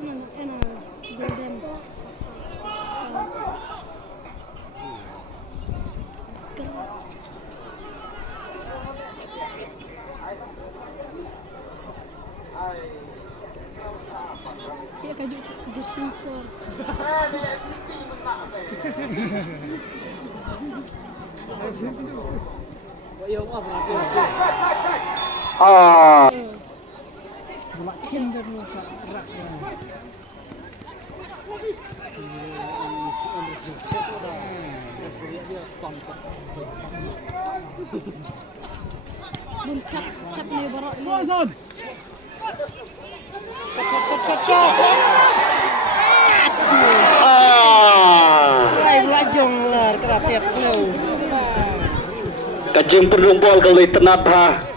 أنا جولدن ya kajuk jesimpor Ah. Bolak cinder lu rak. من كابني براء Bozon. Shot. Ah. Lai lajong lar keratet lu. Kajeng pendung bol kalau tenat ha.